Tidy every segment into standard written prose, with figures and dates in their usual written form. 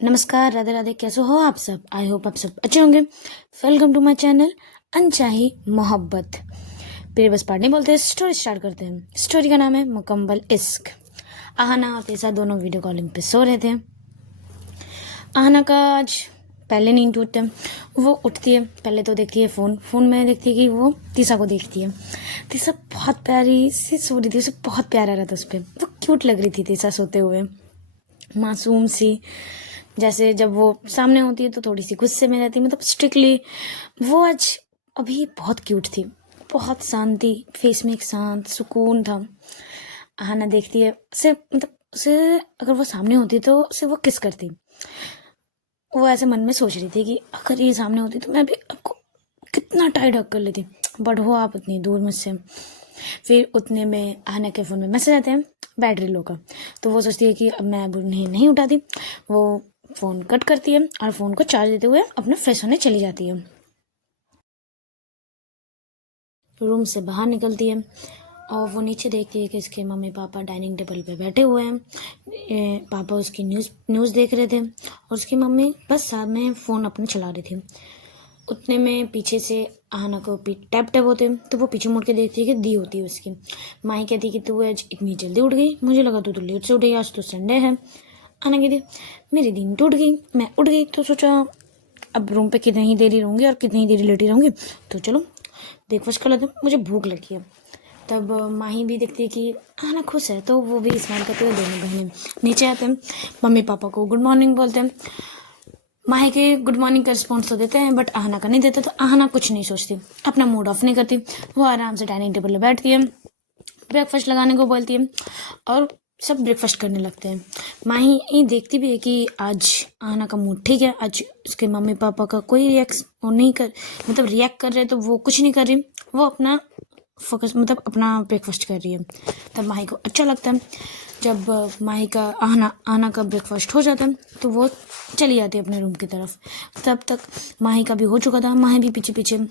नमस्कार, राधे राधे। कैसे हो आप सब? आई होप आप सब अच्छे होंगे। वेलकम टू माय चैनल अनचाही मोहब्बत। फिर बस पार्ट नहीं बोलते, स्टोरी स्टार्ट करते हैं। स्टोरी का नाम है मुकम्मल इश्क। आहना और तेसा दोनों वीडियो कॉलिंग पे सो रहे थे। आहना का आज पहले नींद टूटते है। वो उठती है, पहले तो देखती है फ़ोन में देखती है कि वो तीसा को देखती है। तीसा बहुत प्यारी सी सो रही थी, उसे बहुत प्यार आ रहा था उस पर। वो क्यूट लग रही थी तीसा सोते हुए, मासूम सी। जैसे जब वो सामने होती है तो थोड़ी सी गुस्से में रहती है, मतलब स्ट्रिक्टली। वो आज अभी बहुत क्यूट थी, बहुत शांति, फेस में एक शांत सुकून था। आहना देखती है उसे, मतलब उसे अगर वो सामने होती तो उसे वो किस करती। वो ऐसे मन में सोच रही थी कि अगर ये सामने होती तो मैं भी आपको कितना टाइट हक कर लेती, बट हो आप उतनी दूर मुझसे। फिर उतने में आहना के फ़ोन में मैसेज आते हैं बैटरी लो का। तो वो सोचती है कि अब मैं अब उन्हें नहीं उठाती। वो फ़ोन कट करती है और फ़ोन को चार्ज देते हुए अपने फ्रेश होने चली जाती है। रूम से बाहर निकलती है और वो नीचे देखती है कि इसके मम्मी पापा डाइनिंग टेबल पे बैठे हुए हैं। पापा उसकी न्यूज़ देख रहे थे और उसकी मम्मी बस सामने फ़ोन अपने चला रही थी। उतने में पीछे से आहना को टैप टैप होते तो वो पीछे मुड़ के देखती है कि दी होती है उसकी। माही कहती है कि तू आज इतनी जल्दी उठ गई, मुझे लगा तू तो लेट से उठी, आज तो संडे है। आहना कहती मेरी नींद टूट गई, मैं उठ गई तो सोचा अब रूम पे कितनी ही देरी रहूँगी और कितनी ही देरी लेटी रहूँगी, तो चलो ब्रेकफास्ट कर लेते हैं, मुझे भूख लगी है। तब माही भी देखती है कि आहना खुश है तो वो भी स्माइल करते हुए दोनों बहनें नीचे आते हैं। मम्मी पापा को गुड मॉर्निंग बोलते हैं। माही के गुड मॉर्निंग का रिस्पॉन्स तो देते हैं बट आहना का नहीं देते। तो आहना कुछ नहीं सोचती, अपना मूड ऑफ नहीं करती। वो आराम से डाइनिंग टेबल पर बैठती है, ब्रेकफास्ट लगाने को बोलती है और सब ब्रेकफास्ट करने लगते हैं। माही ये देखती भी है कि आज आहना का मूड ठीक है, आज उसके मम्मी पापा का कोई रिएक्ट कर रहे तो वो कुछ नहीं कर रही, वो अपना फोकस मतलब अपना ब्रेकफास्ट कर रही है। तब माही को अच्छा लगता है। जब माही का आहना का ब्रेकफास्ट हो जाता है तो वो चली जाती है अपने रूम की तरफ। तब तक माही का भी हो चुका था, माही भी पीछे पीछे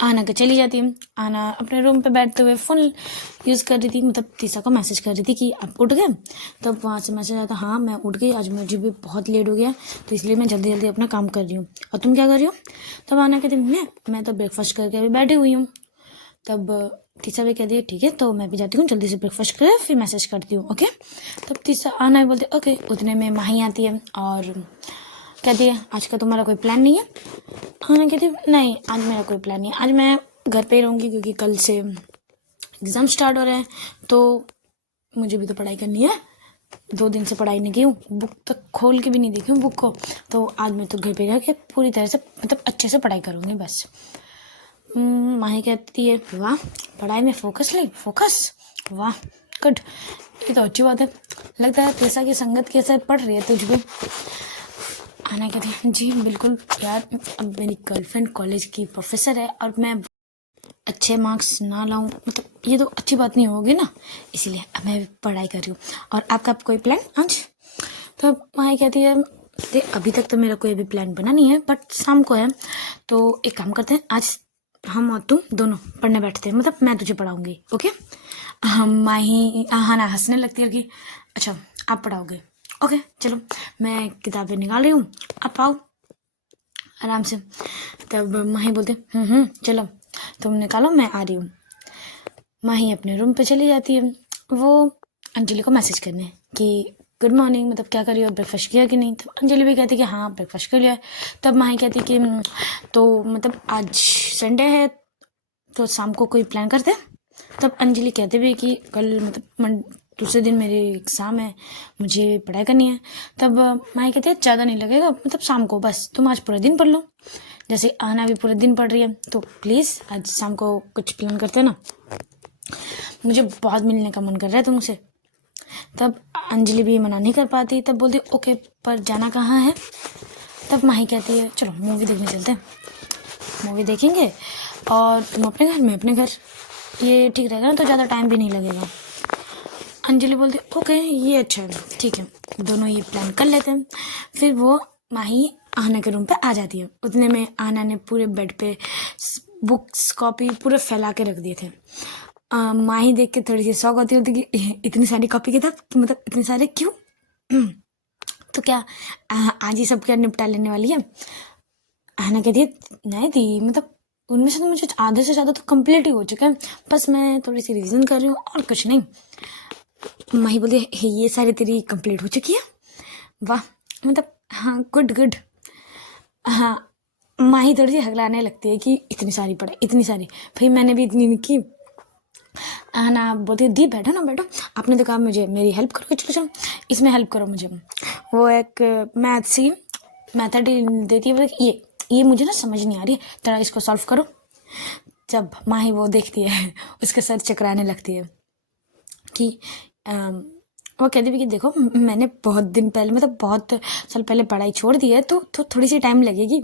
आहना के चली जाती है। आहना अपने रूम पे बैठते हुए फ़ोन यूज़ कर रही थी, मतलब तीसा को मैसेज कर रही थी कि आप उठ गए। तब वहाँ से मैसेज आता, हाँ मैं उठ गई, आज मुझे भी बहुत लेट हो गया तो इसलिए मैं जल्दी जल्दी अपना काम कर रही हूँ, और तुम क्या कर रही हो? तब आहना कहती मैं तो ब्रेकफास्ट करके अभी बैठी हुई हूँ। तब तीसा भी कह दिया ठीक है तो मैं भी जाती हूँ, जल्दी से ब्रेकफास्ट कर फिर मैसेज करती हूँ, ओके। तब तीसा आहना भी बोलते ओके। उतने में माही आती है और कहती है आज का तुम्हारा कोई प्लान नहीं है? आहना कहती है नहीं, आज मेरा कोई प्लान नहीं है, आज मैं घर पे ही रहूँगी क्योंकि कल से एग्ज़ाम स्टार्ट हो रहे हैं तो मुझे भी तो पढ़ाई करनी है। 2 दिन से पढ़ाई नहीं की हूँ, बुक तक खोल के भी नहीं देखी हूँ बुक को, तो आज मैं तो घर पे रह के पूरी तरह से मतलब अच्छे से पढ़ाई करूँगी बस। माही कहती है वाह, पढ़ाई में फोकस, वाह गुड, ये तो अच्छी बात है। लगता है पैसा की संगत के असर पड़ रही है तुझ पे। आहना कहती है जी बिल्कुल यार, अब मेरी गर्लफ्रेंड कॉलेज की प्रोफेसर है और मैं अच्छे मार्क्स ना लाऊं मतलब ये तो अच्छी बात नहीं होगी ना, इसीलिए अब मैं पढ़ाई कर रही हूँ। और आपका कोई प्लान आज? तो माही कहती है देख अभी तक तो मेरा कोई भी प्लान बना नहीं है बट शाम को है, तो एक काम करते हैं आज हम और तुम दोनों पढ़ने बैठते हैं, मतलब मैं तुझे पढ़ाऊंगी, ओके। माही आहना हंसने लगती है कि अच्छा आप पढ़ाओगे, ओके चलो मैं किताबें निकाल रही हूँ, आप आओ आराम से। तब माही बोलते चलो तुम निकालो मैं आ रही हूँ। माही अपने रूम पे चली जाती है, वो अंजलि को मैसेज करने कि गुड मॉर्निंग, मतलब क्या करी हो, ब्रेकफास्ट किया कि नहीं? तो अंजलि भी कहती कि हाँ ब्रेकफास्ट कर लिया है। तब माही कहती कि तो मतलब आज संडे है तो शाम को कोई प्लान करते हैं। तब अंजलि कहते भी कि कल मतलब दूसरे दिन मेरे एग्ज़ाम है, मुझे पढ़ाई करनी है। तब माही कहती है ज़्यादा नहीं लगेगा, मतलब शाम को बस तुम आज पूरा दिन पढ़ लो, जैसे आहना भी पूरे दिन पढ़ रही है तो प्लीज़ आज शाम को कुछ प्लान करते हैं ना, मुझे बहुत मिलने का मन कर रहा है तुमसे। तब अंजलि भी मना नहीं कर पाती, तब बोलती ओके पर जाना कहाँ है? तब माही कहती है चलो मूवी देखने चलते हैं, मूवी देखेंगे और तुम अपने घर मैं अपने घर, ये ठीक रहेगा ना, तो ज़्यादा टाइम भी नहीं लगेगा। अंजलि बोलती ओके ये अच्छा है, ठीक है दोनों ये प्लान कर लेते हैं। फिर वो माही आहना के रूम पे आ जाती है। उतने में आहना ने पूरे बेड पे बुक्स कॉपी पूरे फैला के रख दिए थे। माही देख के थोड़ी सी शौक होती कि इतनी सारी कॉपी किताब, मतलब इतने सारे क्यों? तो क्या आज ही सब क्या निपटा लेने वाली है? आहना कहती है नहीं दी, मतलब उनमें से तो मुझे आधे से ज़्यादा तो कंप्लीट ही हो चुका है, बस मैं थोड़ी सी रिवीजन कर रही हूँ और कुछ नहीं। माही बोलती है ये सारी तेरी कंप्लीट हो चुकी है? वाह, मतलब हाँ, गुड गुड। हाँ, माही थोड़ी सी हगलाने लगती है कि इतनी सारी पढ़ाई, इतनी सारी, भाई मैंने भी इतनी नहीं की। ना बोलती दी बैठो ना बैठो, आपने तो कहा मुझे मेरी हेल्प करोगे, चलो चलो इसमें हेल्प करो मुझे। वो एक मैथ सी मैथड देती है, बोलती ये मुझे ना समझ नहीं आ रही है, जरा इसको सॉल्व करो। जब माही वो देखती है उसका सर चकराने लगती है कि वो कहती भी कि देखो मैंने बहुत दिन पहले, मतलब बहुत साल पहले पढ़ाई छोड़ दी है, तो थोड़ी सी टाइम लगेगी।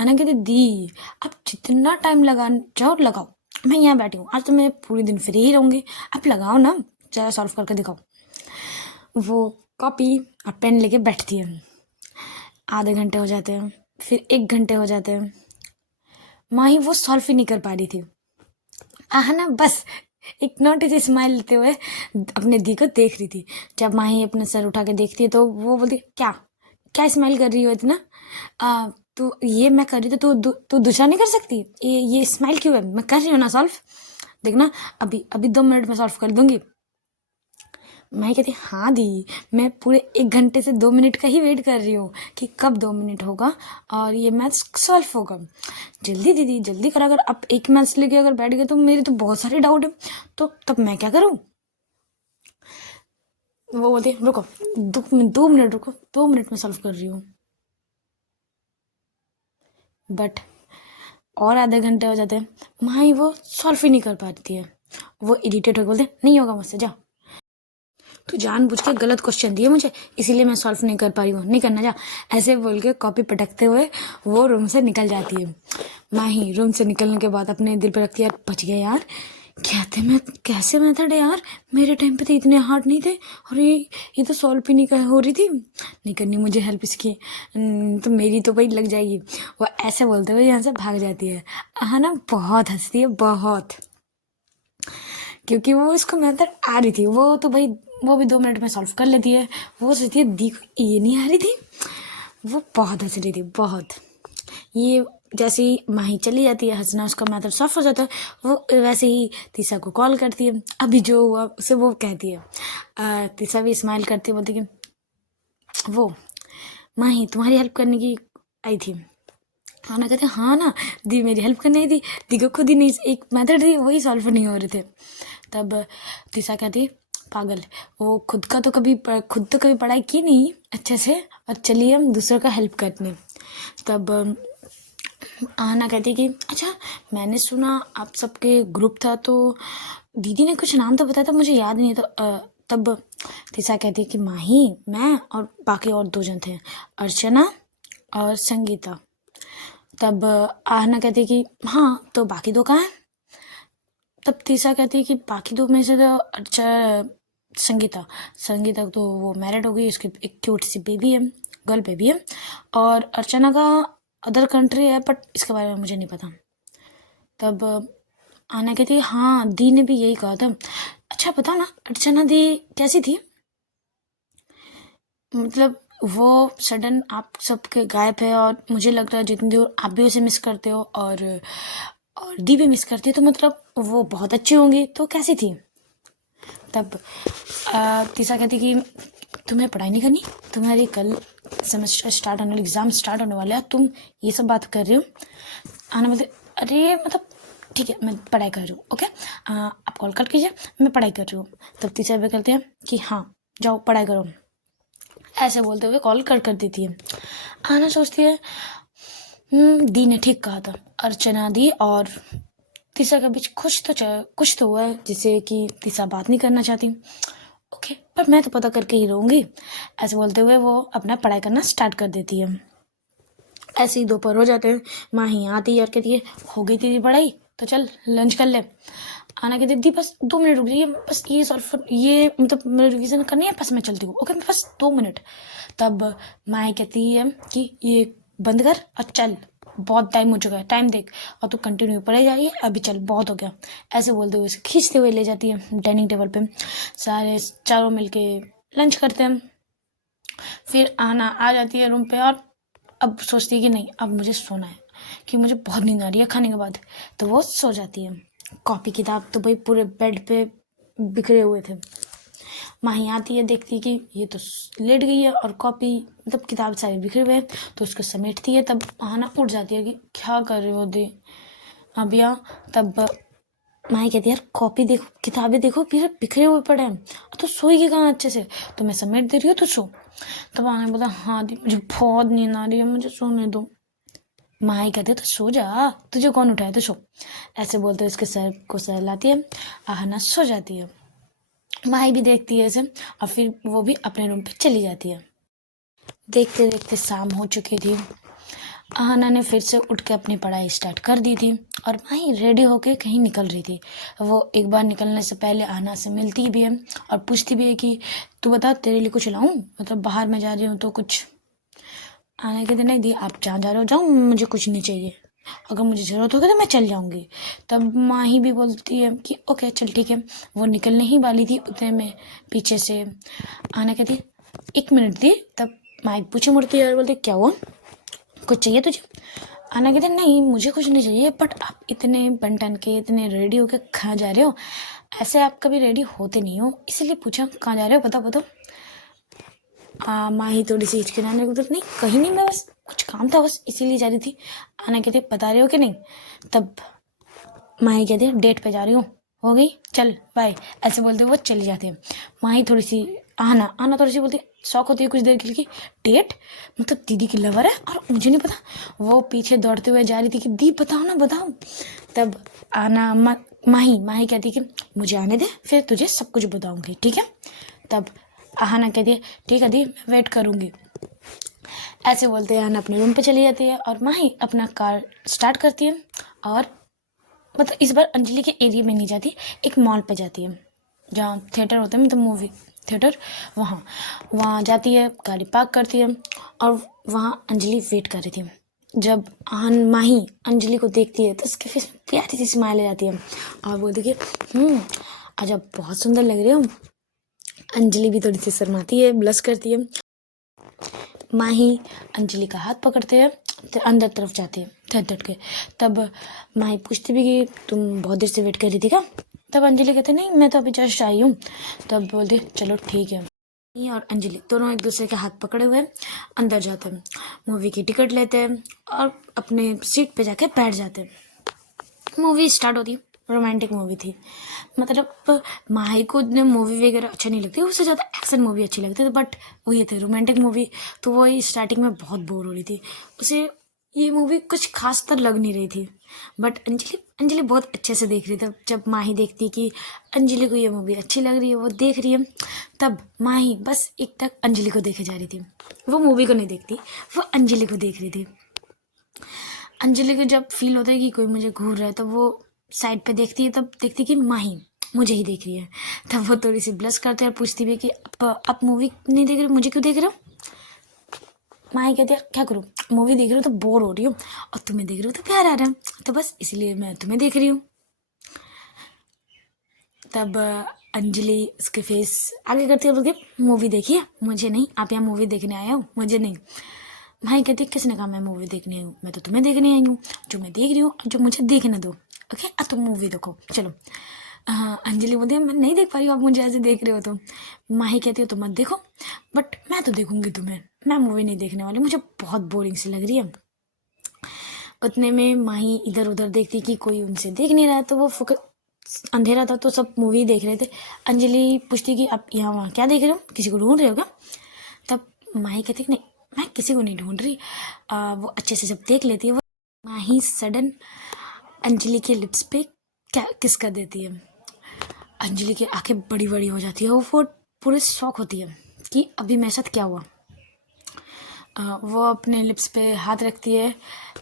अना कहती दी आप जितना टाइम लगा जाओ लगाओ, मैं यहाँ बैठी हूँ, आज तो मैं पूरे दिन फ्री ही रहूँगी, आप लगाओ ना, जरा सॉल्व करके दिखाओ। वो कॉपी और पेन लेके बैठती है। आधे घंटे हो जाते हैं, फिर 1 घंटे हो जाते हैं, माही वो सॉल्व ही नहीं कर पा रही थी। आहना बस एक नोटी सी स्माइल लेते हुए अपने दी को देख रही थी। जब माही अपने सर उठा के देखती है तो वो बोलती क्या क्या स्माइल कर रही हो इतना? तू ये मैं कर रही तो तू दूसरा नहीं कर सकती? ये स्माइल क्यों है? मैं कर रही हूँ ना सॉल्व, देखना अभी अभी 2 मिनट में सॉल्व कर दूंगी। मैं कहती हाँ दी, मैं पूरे 1 घंटे से 2 मिनट का ही वेट कर रही हूँ कि कब 2 मिनट होगा और ये मैथ्स सॉल्व होगा। जल्दी दीदी जल्दी करा, अगर आप एक मैथ्स लेके अगर बैठ गए तो मेरे तो बहुत सारे डाउट है, तो तब मैं क्या करूँ? वो बोलती है रुको 2 मिनट रुको, 2 मिनट में सॉल्व कर रही हूँ। बट और आधे घंटे हो जाते हैं, माही वो सॉल्व ही नहीं कर पाती है। वो इरिटेट होकर बोलते नहीं होगा मुझसे, जा तू जानबूझ के गलत क्वेश्चन दिए मुझे, इसीलिए मैं सॉल्व नहीं कर पा रही हूँ, नहीं करना जा, ऐसे बोल के कॉपी पटकते हुए वो रूम से निकल जाती है। माही रूम से निकलने के बाद अपने दिल पर रखती है बच गया यार, क्या थे मैं कैसे मेथड है यार, मेरे टाइम पे तो इतने हार्ड नहीं थे, और ये तो सॉल्व भी नहीं हो रही थी, नहीं करनी मुझे हेल्प इसकी, तो मेरी तो भाई लग जाएगी। वो ऐसे बोलते हुए यहाँ से भाग जाती है। हाँ ना, बहुत हंसती है बहुत, क्योंकि वो इसको मेथड आ रही थी, वो तो भाई वो भी 2 मिनट में सॉल्व कर लेती है, वो सोचती है दी को ये नहीं आ रही थी। वो बहुत हंस रही थी बहुत। ये जैसे ही माही चली जाती है, हंसना उसका मेथड सॉल्व हो जाता है, वो वैसे ही तीसा को कॉल करती है, अभी जो हुआ उसे वो कहती है। तीसा भी स्माइल करती है, बोलती कि वो माही तुम्हारी हेल्प करने की आई थी। ना कहते हाँ ना दी मेरी हेल्प करनी थी, दी को खुद ही नहीं, एक मेथड थी वही सॉल्व नहीं हो रहे थे। तब तीसा कहती पागल, वो खुद तो कभी पढ़ाई की नहीं अच्छे से, और चलिए हम दूसरों का हेल्प करने। तब आहना कहती कि अच्छा मैंने सुना आप सबके ग्रुप था, तो दीदी ने कुछ नाम तो बताया था, मुझे याद नहीं है। तो तब तीसा कहती कि माही मैं और बाकी और 2 जन थे, अर्चना और संगीता। तब आहना कहती कि हाँ तो बाकी 2 कहाँ हैं? तब तीसा कहती है कि बाकी 2 में से तो अच्छा संगीता संगीता तो वो मैरिड हो गई, उसकी एक क्यूट सी बेबी है, गर्ल बेबी है, और अर्चना का अदर कंट्री है, बट इसके बारे में मुझे नहीं पता। तब आना कहती है हाँ दी ने भी यही कहा था। अच्छा बताओ ना अर्चना दी कैसी थी? मतलब वो सडन आप सबके गायब है, और मुझे लग रहा है जितनी दूर आप भी उसे मिस करते हो और दी भी मिस करती है, तो मतलब वो बहुत अच्छी होंगी, तो कैसी थी? तब तीसरा कहती कि तुम्हें पढ़ाई नहीं करनी, तुम्हारी कल सेमेस्टर स्टार्ट होने वाले, एग्ज़ाम स्टार्ट होने वाले हैं, तुम ये सब बात कर रहे हो? आना बोलते अरे मतलब ठीक है मैं पढ़ाई कर रही हूँ, ओके आप कॉल कट कीजिए, मैं पढ़ाई कर रही हूँ। तब तीसरा भी कहते हैं कि हाँ जाओ पढ़ाई करो, ऐसे बोलते हुए कॉल कट कर देती है। आना सोचती है दी ने ठीक कहा था, अर्चना दी और तीसरा के बीच कुछ तो हुआ है जिससे कि तीसरा बात नहीं करना चाहती। ओके पर मैं तो पता करके ही रहूँगी, ऐसे बोलते हुए वो अपना पढ़ाई करना स्टार्ट कर देती है। ऐसे ही दोपहर हो जाते हैं, माँ ही आती है और कहती है हो गई तेरी पढ़ाई तो चल लंच कर ले। आना कहती दी बस 2 मिनट रुक जाइए, बस ये सॉल्व ये मतलब रिवीजन करनी है, बस मैं चलती हूँ, ओके बस 2 मिनट। तब माँ कहती है कि ये बंद कर और चल, बहुत टाइम हो चुका है, टाइम देख, और तू कंटिन्यू पढ़े जा रही है, अभी चल बहुत हो गया। ऐसे बोलते हुए खींचते हुए ले जाती है डाइनिंग टेबल पे। सारे चारों मिलके लंच करते हैं। फिर आना आ जाती है रूम पे और अब सोचती है कि नहीं, अब मुझे सोना है, कि मुझे बहुत नींद आ रही है खाने के बाद। तो वो सो जाती है। कॉपी किताब तो भाई पूरे बेड पे बिखरे हुए थे। माही आती है, देखती है कि ये तो लेट गई है और कॉपी मतलब किताब सारे बिखरे हुए हैं, तो उसको समेटती है। तब आना उठ जाती है कि क्या कर रहे हो दी अबिया। तब माही कहती है यार कॉपी देखो, किताबें देखो, फिर बिखरे हुए पड़े हैं, तो सोएगी कहाँ अच्छे से, तो मैं समेट दे रही हूँ तो सो। तब आने बोला हाँ दी मुझे बहुत नींद आ रही है, मुझे सोने दो। माही कहते तो सो जा, तुझे कौन उठाए, तो सो। ऐसे बोलते उसके सर को सहलाती है, आहना सो जाती है। माही भी देखती है इसे और फिर वो भी अपने रूम पे चली जाती है। देखते देखते शाम हो चुकी थी। आहना ने फिर से उठ के अपनी पढ़ाई स्टार्ट कर दी थी और माही रेडी होके कहीं निकल रही थी। वो एक बार निकलने से पहले आहना से मिलती भी है और पूछती भी है कि तू बता तेरे लिए कुछ लाऊं, मतलब बाहर में जा रही हूँ तो कुछ। आने के दिन नहीं दी, आप जहाँ जा रहे हो जाओ, मुझे कुछ नहीं चाहिए, अगर मुझे ज़रूरत होगी तो मैं चल जाऊँगी। तब माही भी बोलती है कि ओके चल ठीक है। वो निकलने ही वाली थी, उतने में पीछे से आना कहती एक मिनट दी। तब माही पूछे मुड़ती है और बोलती क्या हुआ, कुछ चाहिए तुझे। आना कहते नहीं मुझे कुछ नहीं चाहिए, बट आप इतने बन ठन के इतने रेडी होके कहाँ जा रहे हो, ऐसे आप कभी रेडी होते नहीं हो, इसलिए पूछा कहाँ जा रहे हो, बताओ बताओ। माही थोड़ी सी हिचकिचाने को नहीं, कहीं नहीं, मैं बस कुछ काम था बस इसीलिए जा रही थी। आना कहते बता रहे हो कि नहीं। तब माही कहती है डेट पे जा रही हूँ, हो गई चल बाय, ऐसे बोलते वो चली जाती है। माही थोड़ी सी आना आना थोड़ी सी बोलती शौक होती है कुछ देर के लिए कि डेट, मतलब दीदी की लवर है और मुझे नहीं पता। वो पीछे दौड़ते हुए जा रही थी कि दी बताओ ना बताओ। तब आना माही माही कहती कि मुझे आने दे, फिर तुझे सब कुछ बताऊंगी ठीक है। तब आहाना कहती है ठीक है दी मैं वेट करूंगी। ऐसे बोलते हैं आहाना अपने रूम पे चली जाती है और माही अपना कार स्टार्ट करती है और मतलब इस बार अंजलि के एरिया में नहीं जाती, एक मॉल पे जाती है जहाँ थिएटर होता है, मतलब मूवी थिएटर, वहाँ वहाँ जाती है, गाड़ी पार्क करती है और वहाँ अंजलि वेट कर रही थी। जब माही अंजलि को देखती है तो उसके फेस में प्यारी सी स्माइल आ जाती है और बोलती है आज आप बहुत सुंदर लग रहे हो। अंजलि भी थोड़ी सी शर्माती है, ब्लश करती है। माही अंजलि का हाथ पकड़ते हैं तो अंदर तरफ जाते हैं थट के। तब माही पूछती भी कि तुम बहुत देर से वेट कर रही थी क्या। तब अंजलि कहते नहीं मैं तो अभी जस्ट आई हूँ। तब बोलते चलो ठीक है। और अंजलि दोनों एक दूसरे के हाथ पकड़े हुए अंदर जाते हैं, मूवी की टिकट लेते हैं और अपने सीट पे जाके बैठ जाते हैं। मूवी स्टार्ट होती है, रोमांटिक मूवी थी, मतलब माही को मूवी वगैरह अच्छा नहीं लगती, उससे ज़्यादा एक्शन मूवी अच्छी लगती थी, बट वो ये थे रोमांटिक मूवी। तो वो स्टार्टिंग में बहुत बोर हो रही थी, उसे ये मूवी कुछ खास तर लग नहीं रही थी। बट अंजलि अंजलि बहुत अच्छे से देख रही थी। जब माही देखती कि अंजलि को ये मूवी अच्छी लग रही है, वो देख रही है, तब माही बस एक तक अंजलि को देखे जा रही थी, वो मूवी को नहीं देखती, वो अंजलि को देख रही थी। अंजलि को जब फील होता है कि कोई मुझे घूर रहा है तो वो साइड पे देखती है, तब देखती है कि माही मुझे ही देख रही है। तब वो थोड़ी सी ब्लश करती है और पूछती भी है कि आप मूवी नहीं देख रहे, मुझे क्यों देख रहे हो। माही कहती है क्या करूँ, मूवी देख रही हूँ तो बोर हो रही हूँ और तुम्हें देख रही हूँ तो प्यार आ रहा है, तो बस इसलिए मैं तुम्हें देख रही हूँ। तब अंजलि उसके फेस आगे करती है, बोलती मूवी देखिए, मुझे नहीं, आप यहाँ मूवी देखने आए हो, मुझे नहीं। भाई कहती किसने कहा मैं मूवी देखने आई हूँ, मैं तो तुम्हें देखने आई हूँ, जो मैं देख रही हूँ जो मुझे देखने दो। ओके अब तुम मूवी देखो चलो। अंजलि बोलती है मैं नहीं देख पा रही हूँ, आप मुझे ऐसे देख रहे हो तो। माही कहती हो तो मत देखो, बट मैं तो देखूंगी तुम्हें, मैं मूवी नहीं देखने वाली, मुझे बहुत बोरिंग सी लग रही है। उतने में माही इधर उधर देखती कि कोई उनसे देख नहीं रहा, तो वो अंधेरा था तो सब मूवी देख रहे थे। अंजलि पूछती कि आप यहाँ वहाँ क्या देख रहे हो, किसी को ढूंढ रहे हो क्या। तब माही कहती नहीं मैं किसी को नहीं ढूंढ रही। वो अच्छे से जब देख लेती है, वो माही सडन अंजलि के लिप्स पे क्या किस कर देती है। अंजलि की आंखें बड़ी बड़ी हो जाती है, वो पूरे शौक होती है कि अभी मेरे साथ क्या हुआ। वो अपने लिप्स पे हाथ रखती है।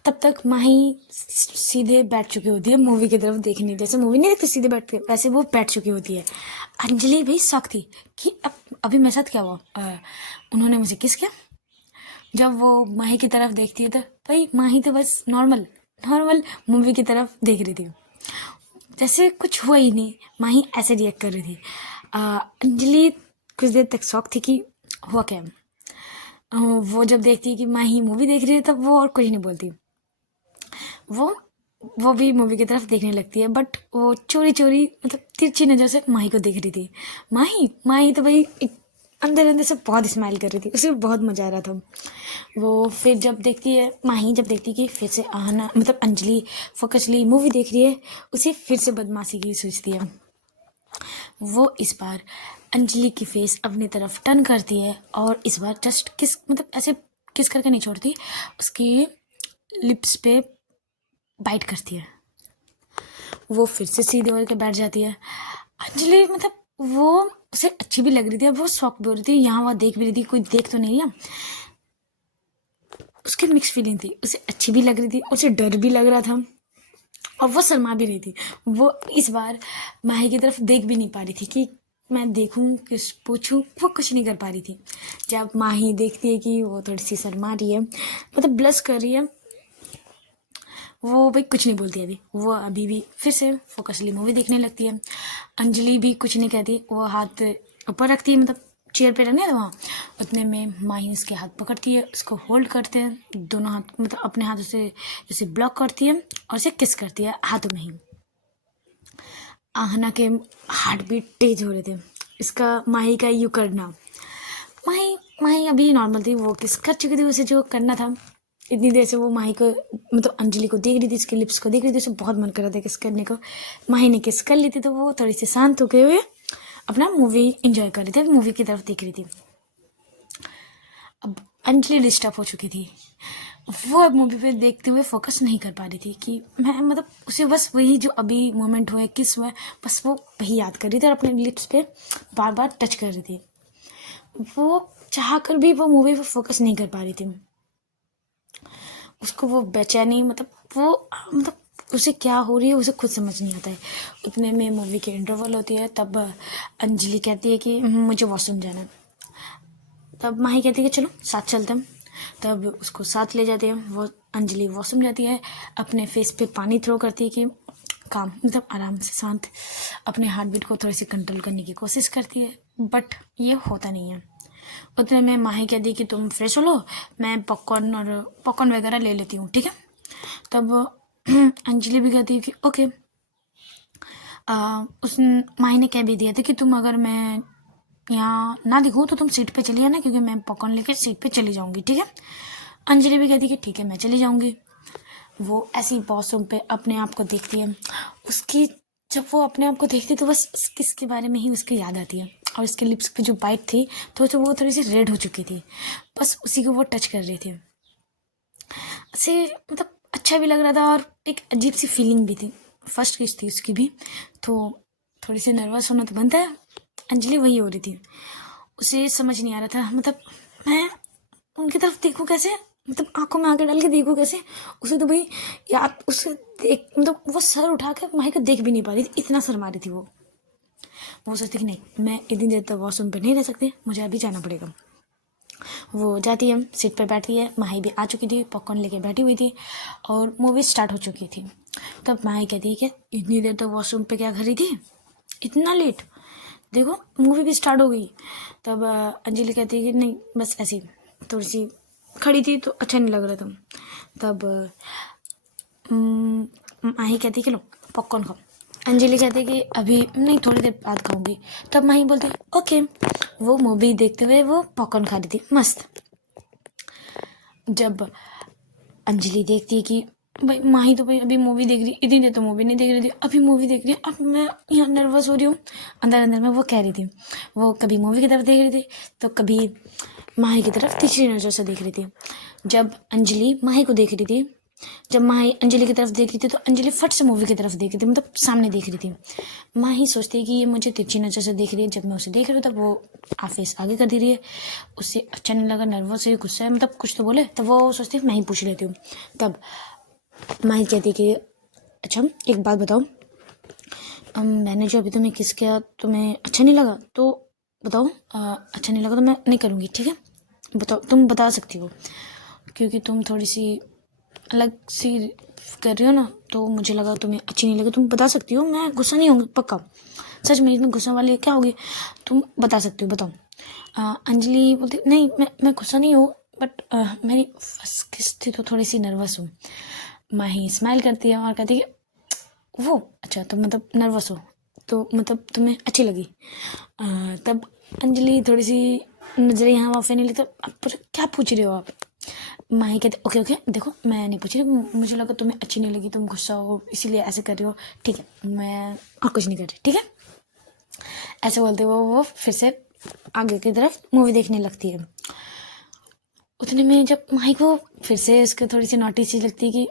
तब तक माही सीधे बैठ चुकी होती है मूवी की तरफ देखने, जैसे मूवी नहीं देखती सीधे बैठ के, वैसे वो बैठ चुकी होती है। अंजलि भी शौक थी कि अब अभी मेरे साथ क्या हुआ, उन्होंने मुझे किस किया। जब वो माही की तरफ देखती है तो भाई माही तो बस नॉर्मल नॉर्मल मूवी की तरफ देख रही थी, जैसे कुछ हुआ ही नहीं। माही ऐसे रिएक्ट कर रही थी। अंजलि कुछ देर तक शौक थी कि हुआ क्या। वो जब देखती है कि माही मूवी देख रही है तब वो और कुछ नहीं बोलती। वो वो भी मूवी की तरफ देखने लगती है, बट वो चोरी चोरी मतलब तिरछी नज़र से माही को देख रही थी। माही माही तो भाई अंदर अंदर से बहुत स्माइल कर रही थी, उसे बहुत मज़ा आ रहा था। वो फिर जब देखती है, माही जब देखती है कि फिर से आहना मतलब अंजलि फोकसली मूवी देख रही है, उसे फिर से बदमाशी की सोचती है। वो इस बार अंजलि की फेस अपनी तरफ टर्न करती है और इस बार जस्ट किस मतलब ऐसे किस करके नहीं छोड़ती, उसकी लिप्स पे बाइट करती है। वो फिर से सीधे होकर बैठ जाती है। अंजलि मतलब वो उसे अच्छी भी लग रही थी, वो शौक भी हो रही थी, यहाँ वहाँ देख भी रही थी, कोई देख तो नहीं है। उसकी मिक्स फीलिंग थी, उसे अच्छी भी लग रही थी, उसे डर भी लग रहा था और वो शर्मा भी रही थी। वो इस बार माही की तरफ देख भी नहीं पा रही थी कि मैं देखूं किस पूछूं, वो कुछ नहीं कर पा रही थी। जब माही देखती है कि वो थोड़ी सी शर्मा रही है, मतलब ब्लश कर रही है, वो भाई कुछ नहीं बोलती अभी। वो अभी भी फिर से फोकसली मूवी देखने लगती है। अंजलि भी कुछ नहीं कहती, वो हाथ ऊपर रखती है, मतलब चेयर पे रहने वहाँ। उतने में माही उसके हाथ पकड़ती है, उसको होल्ड करते हैं दोनों हाथ, मतलब अपने हाथों से जैसे ब्लॉक करती है और उसे किस करती है हाथों में ही। आहना के हार्ट बीट तेज हो रहे थे, इसका माही का यू करना। माही माही अभी नॉर्मल थी, वो किस कर चुकी थी, उसे जो करना था। इतनी देर से वो माही को मतलब अंजलि को देख रही थी, इसके लिप्स को देख रही थी, उसे बहुत मन कर रहा था किस करने को। माही ने किस कर ली थी तो वो थोड़ी सी शांत होके हुए अपना मूवी एंजॉय कर रही थी, मूवी की तरफ देख रही थी। अब अंजलि डिस्टर्ब हो चुकी थी, वो अब मूवी पे देखते हुए फोकस नहीं कर पा रही थी कि मैं मतलब उसे बस वही जो अभी मोमेंट हुआ है, किस हुआ है, बस वो वही याद कर रही थी और अपने लिप्स पे बार बार टच कर रही थी। वो चाह कर भी वो मूवी पे फोकस नहीं कर पा रही थी। उसको वो बेचैनी मतलब वो मतलब उसे क्या हो रही है उसे खुद समझ नहीं आता है। उतने में मूवी की इंटरवल होती है, तब अंजलि कहती है कि मुझे वॉशरूम जाना है। तब माही कहती है कि चलो साथ चलते हैं, तब उसको साथ ले जाते हैं। वो अंजलि वॉशरूम जाती है, अपने फेस पे पानी थ्रो करती है कि काम मतलब आराम से शांत अपने हार्ट बीट को थोड़ी सी कंट्रोल करने की कोशिश करती है, बट ये होता नहीं है। उतने में माही कहती है कि तुम फ्रेश हो लो, मैं पॉपकॉर्न वगैरह ले लेती हूँ, ठीक है। तब अंजलि भी कहती है कि ओके। उस माही ने कह भी दिया था कि तुम अगर मैं यहाँ ना दिखूँ तो तुम सीट पे चली आना, क्योंकि मैं पॉपकॉर्न लेकर सीट पे चली जाऊँगी, ठीक है। अंजलि भी कहती है कि ठीक है मैं चली जाऊँगी। वो ऐसी वॉशरूम पे अपने आप को देखती है, उसकी जब वो अपने आप को देखती है तो बस किसके बारे में ही उसकी याद आती है, और इसके लिप्स की जो बाइट थी तो वो थोड़ी सी रेड हो चुकी थी, बस उसी को वो टच कर रही थी। ऐसे मतलब अच्छा भी लग रहा था और एक अजीब सी फीलिंग भी थी। फर्स्ट किस थी उसकी भी, तो थोड़ी सी नर्वस होना तो बनता है। अंजलि वही हो रही थी, उसे समझ नहीं आ रहा था मतलब मैं उनकी तरफ देखूँ कैसे, मतलब आंखों में आंखें डाल के देखूँ कैसे। उसे तो भाई याद उसे देख मतलब वो सर उठा के माही को देख भी नहीं पा रही थी, इतना शर्मा रही थी वो सोचती कि नहीं मैं इतनी देर तक वॉशरूम पे नहीं रह सकती, मुझे अभी जाना पड़ेगा। वो जाती है, सीट पर बैठती है। माही भी आ चुकी थी, पॉपकॉर्न लेके बैठी हुई थी और मूवी स्टार्ट हो चुकी थी। तब माही कहती है कि इतनी देर तक वॉशरूम पे क्या कर रही थी, इतना लेट, देखो मूवी भी स्टार्ट हो गई। तब अंजलि कहती है कि नहीं बस ऐसी थोड़ी सी खड़ी थी तो अच्छा नहीं लग रहा था। तब माही कहती है कि लो पॉपकॉर्न खाओ। अंजलि कहती है कि अभी नहीं थोड़ी देर बाद खाऊंगी। तब माही बोलती है ओके। वो मूवी देखते हुए वो पॉपकॉर्न खा रही थी मस्त। जब अंजलि देखती है कि भाई माही तो भाई अभी मूवी देख रही, इतनी देर तो मूवी नहीं देख रही थी, अभी मूवी देख रही है, अब मैं यहाँ नर्वस हो रही हूँ। अंदर अंदर में वो कह रही थी, वो कभी मूवी की तरफ देख रही थी तो कभी माही की तरफ तीसरी नज़र से देख रही थी। जब अंजलि माही को देख रही थी, जब माही अंजलि की तरफ देख रही थी तो अंजलि फट से मूवी की तरफ देख रही थी, मतलब सामने देख रही थी। माही सोचती है कि ये मुझे तिरछी नज़र से देख रही है, जब मैं उसे देख रही हूँ तब वो फेस आगे कर दे रही है, उससे अच्छा नहीं लगा, नर्वस है, गुस्सा है, मतलब कुछ तो बोले। तब वो सोचती है मैं ही पूछ लेती हूँ। तब माही कहती कि अच्छा एक बात बताओ, मैंने जो अभी तुम्हें किस किया तुम्हें अच्छा नहीं लगा तो बताओ, अच्छा नहीं लगा तो मैं नहीं करूँगी, ठीक है। बताओ, तुम बता सकती हो, क्योंकि तुम थोड़ी सी अलग सी कर रही हो ना, तो मुझे लगा तुम्हें अच्छी नहीं लगी, तुम बता सकती हो, मैं गुस्सा नहीं होंगी पक्का, सच में इतनी गुस्सा वाली क्या होगी, तुम बता सकती हो, बताओ। अंजलि बोलती नहीं मैं गुस्सा नहीं हूँ, बट मेरी फर्स्ट किस थी तो थोड़ी सी नर्वस हूँ। माही स्माइल करती है और कहती है वो अच्छा तो मतलब नर्वस हो तो मतलब तुम्हें अच्छी लगी। तब अंजलि थोड़ी सी नजरें यहाँ वहाँ फेरने लगी, तो अब क्या पूछ रहे हो आप। माही कहते ओके ओके देखो मैं नहीं पूछ रही, मुझे लगा तुम्हें अच्छी नहीं लगी, तुम गुस्सा हो इसीलिए ऐसे कर रही हो, ठीक है मैं और कुछ नहीं कर रही, ठीक है। ऐसे बोलते वो फिर से आगे की तरफ मूवी देखने लगती है। उतने में जब माही को फिर से इसके थोड़ी सी नोटी सी लगती है कि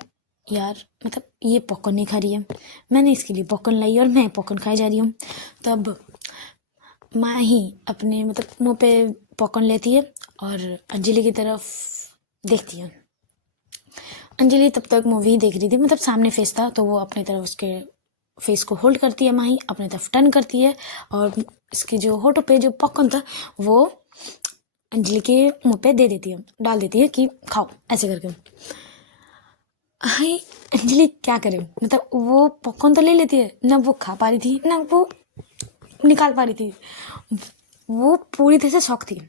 यार मतलब ये पॉपकॉर्न नहीं खा रही है, मैंने इसके लिए पॉपकॉर्न लाई और मैं पॉपकॉर्न खाई जा रही हूँ। तब माही अपने मतलब मुंह पे पॉपकॉर्न लेती है और अंजलि की तरफ देखती है। अंजलि तब तक मूवी देख रही थी, मतलब सामने फेस था तो वो अपनी तरफ उसके फेस को होल्ड करती है, माही अपनी तरफ टर्न करती है और इसके जो होठों पे जो पॉपकॉर्न था वो अंजलि के मुंह पे दे देती है, डाल देती है कि खाओ ऐसे करके। हाय अंजलि क्या करे, मतलब वो पॉपकॉर्न तो ले लेती है ना, वो खा पा रही थी ना वो निकाल पा रही थी, वो पूरी तरह से शौक थी।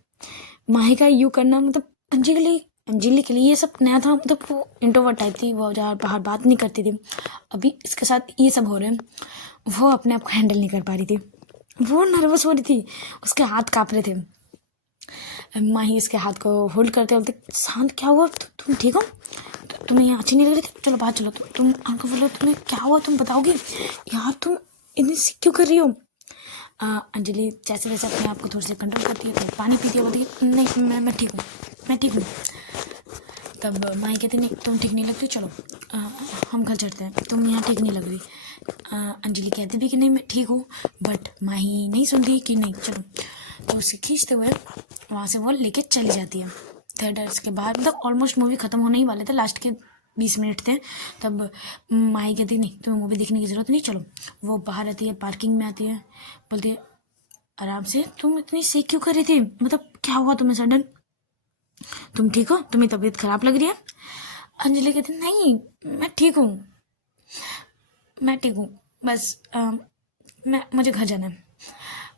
माही का यू करना मतलब अंजलि के लिए ये सब नया था, मतलब वो इंट्रोवर्ट टाइप थी, वो ज़्यादा बाहर बात नहीं करती थी। अभी इसके साथ ये सब हो रहे हैं, वो अपने आप को हैंडल नहीं कर पा रही थी, वो नर्वस हो रही थी, उसके हाथ काँप रहे थे। माही इसके हाथ को होल्ड करते बोलते शांत क्या हुआ, तुम ठीक हो, तुम्हें यहाँ अच्छी नहीं लग रही थी, चलो बाहर चलो, तुम हमको बोलो तुम्हें क्या हुआ, तुम बताओगे यार, तुम इतनी सी क्यों कर रही हो। अंजलि जैसे वैसे अपने आप को थोड़ी सी कंट्रोल करती है, तो पानी पीती है, बोलती है नहीं मैं ठीक हूँ, मैं ठीक हूँ। तब माही कहती नहीं तुम ठीक नहीं लगती, चलो हम घर चलते हैं, तुम यहाँ ठीक नहीं लग रही। अंजलि कहती भी कि नहीं मैं ठीक हूँ, बट माही नहीं सुनती कि नहीं चलो, तो उसे खींचते हुए वहाँ से वो लेके चली जाती है थिएटर्स के बाहर। मतलब ऑलमोस्ट मूवी ख़त्म होने ही वाले थे, लास्ट के 20 मिनट थे। तब माही कहती नहीं तुम्हें मूवी देखने की ज़रूरत नहीं, चलो। वो बाहर आती है, पार्किंग में आती है, बोलती है आराम से, तुम इतनी सेक क्यों कर रही थी, मतलब क्या हुआ तुम्हें सडन, तुम ठीक हो, तुम्हें तबीयत खराब लग रही है। अंजलि कहती नहीं मैं ठीक हूँ, मैं ठीक हूँ, बस मुझे घर जाना है।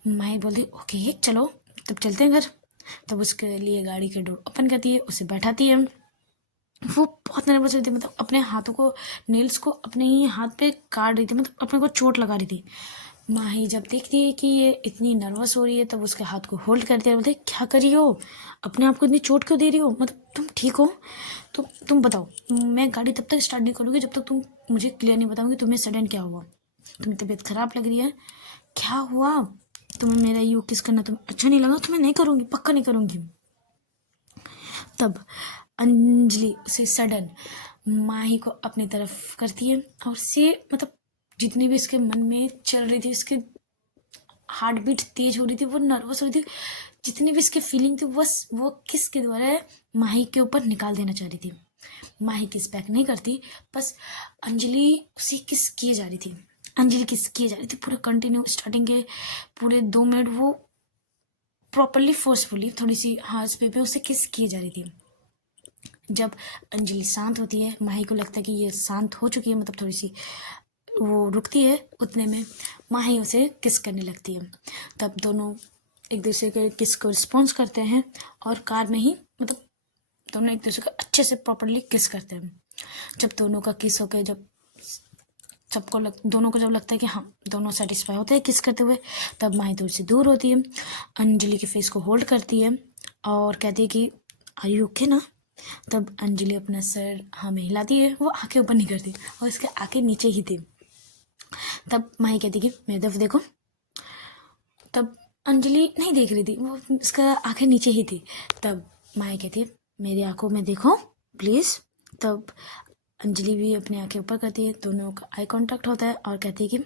माही बोलती ओके चलो तब चलते हैं घर। तब उसके लिए गाड़ी के डोर ओपन करती है, उसे बैठाती है। वो बहुत नर्वस रहती है, मतलब अपने हाथों को नेल्स को अपने ही हाथ पे काट रही थी, मतलब अपने को चोट लगा रही थी। माही जब देखती है कि ये इतनी नर्वस हो रही है, तब उसके हाथ को होल्ड करते हैं, बोलते क्या कर रही हो, अपने आप को इतनी चोट क्यों दे रही हो, मतलब तुम ठीक हो, तो तुम बताओ, मैं गाड़ी तब तक स्टार्ट नहीं करूँगी जब तक तुम मुझे क्लियर नहीं बताओगे तुम्हें सडन क्या हुआ, तुम्हें तबीयत खराब लग रही है, क्या हुआ, तुम्हें मेरा यू किस करना तुम्हें अच्छा नहीं लगा, तुम्हें नहीं करूँगी, पक्का नहीं करूँगी। तब अंजलि से सडन माही को अपनी तरफ करती है और से मतलब जितनी भी इसके मन में चल रही थी, इसके हार्ट बीट तेज हो रही थी, वो नर्वस हो रही थी, जितनी भी इसकी फीलिंग थी बस वो किस के द्वारा माही के ऊपर निकाल देना चाह रही थी। माही किस बैक नहीं करती, बस अंजलि उसे किस किए जा रही थी, अंजलि किस किए जा रही थी पूरे कंटिन्यू, स्टार्टिंग के पूरे 2 मिनट वो प्रॉपरली फोर्सफुली थोड़ी सी हाथ पे उसे किस किए जा रही थी। जब अंजलि शांत होती है, माही को लगता है कि ये शांत हो चुकी है, मतलब थोड़ी सी वो रुकती है, उतने में माही उसे किस करने लगती है। तब दोनों एक दूसरे के किस को रिस्पॉन्स करते हैं और कार में ही मतलब दोनों एक दूसरे को अच्छे से प्रॉपरली किस करते हैं। जब दोनों का किस होकर जब दोनों को जब लगता है कि हाँ दोनों सेटिस्फाई होते हैं किस करते हुए, तब माही थोड़ी सी दूर होती है, अंजलि के फेस को होल्ड करती है और कहती है कि आर यू ओके ना। तब अंजलि अपना सर हमें हिलाती है, वो आंखें ऊपर नहीं करती और इसके आंखें नीचे ही थी। तब माही कहती कि मेरी तरफ देखो। तब अंजलि नहीं देख रही थी, वो इसका आंखें नीचे ही थी। तब माही कहती है मेरी आंखों में देखो प्लीज़। तब अंजलि भी अपनी आंखें ऊपर करती है, दोनों का आई कांटेक्ट होता है और कहती है कि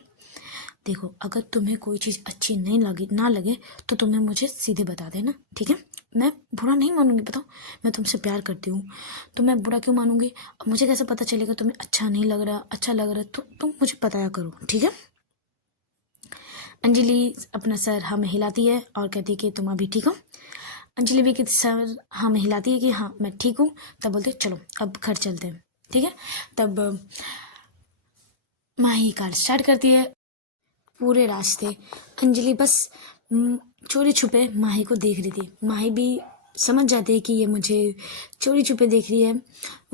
देखो अगर तुम्हें कोई चीज़ अच्छी नहीं लगी ना लगे तो तुम्हें मुझे सीधे बता देना, ठीक है, मैं बुरा नहीं मानूंगी, बताओ मैं तुमसे प्यार करती हूँ तो मैं बुरा क्यों मानूंगी, अब मुझे कैसे पता चलेगा तुम्हें अच्छा नहीं लग रहा अच्छा लग रहा, तो तुम मुझे बताया करो, ठीक है। अंजलि अपना सर हमें हिलाती है और कहती है कि तुम अभी ठीक हो। अंजलि भी कि सर हमें हिलाती है कि हाँ मैं ठीक हूँ। तब बोलते चलो अब घर चलते हैं, ठीक है। तब माही कार स्टार्ट करती है। पूरे रास्ते अंजलि बस चोरी छुपे माही को देख रही थी, माही भी समझ जाती है कि ये मुझे चोरी छुपे देख रही है।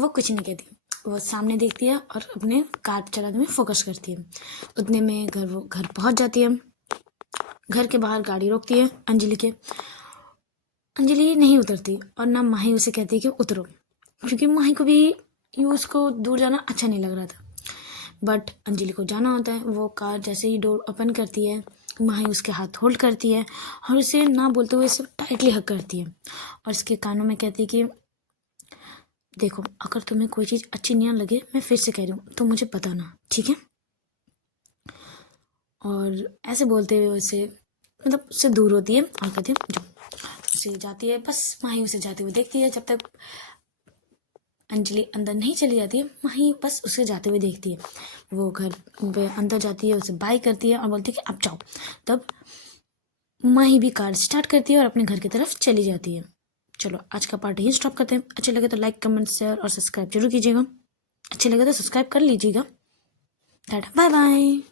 वो कुछ नहीं कहती, वो सामने देखती है और अपने कार चलाने में फोकस करती है। उतने में घर पहुंच जाती है। घर के बाहर गाड़ी रोकती है अंजलि के। अंजलि नहीं उतरती और ना माही उसे कहती है कि उतरो, क्योंकि माही को भी उसको दूर जाना अच्छा नहीं लग रहा था। बट अंजलि को जाना होता है। वो कार जैसे ही डोर ओपन करती है, माही उसके हाथ होल्ड करती है और उसे ना बोलते हुए सब टाइटली हग करती है और उसके कानों में कहती है कि देखो, अगर तुम्हें कोई चीज़ अच्छी नहीं लगे, मैं फिर से कह रही हूँ, तो मुझे बताना, ठीक है। और ऐसे बोलते हुए उसे मतलब उससे दूर होती है और कहती है जो उसे जाती है। बस माही उसे जाते हुए देखती है। जब तक अंजलि अंदर नहीं चली जाती है, माही बस उसे जाते हुए देखती है। वो घर पे अंदर जाती है, उसे बाय करती है और बोलती है कि अब जाओ। तब माही भी कार स्टार्ट करती है और अपने घर की तरफ चली जाती है। चलो आज का पार्ट यही स्टॉप करते हैं। अच्छे लगे तो लाइक कमेंट शेयर और सब्सक्राइब जरूर कीजिएगा। अच्छे लगे तो सब्सक्राइब कर लीजिएगा। Tata bye bye.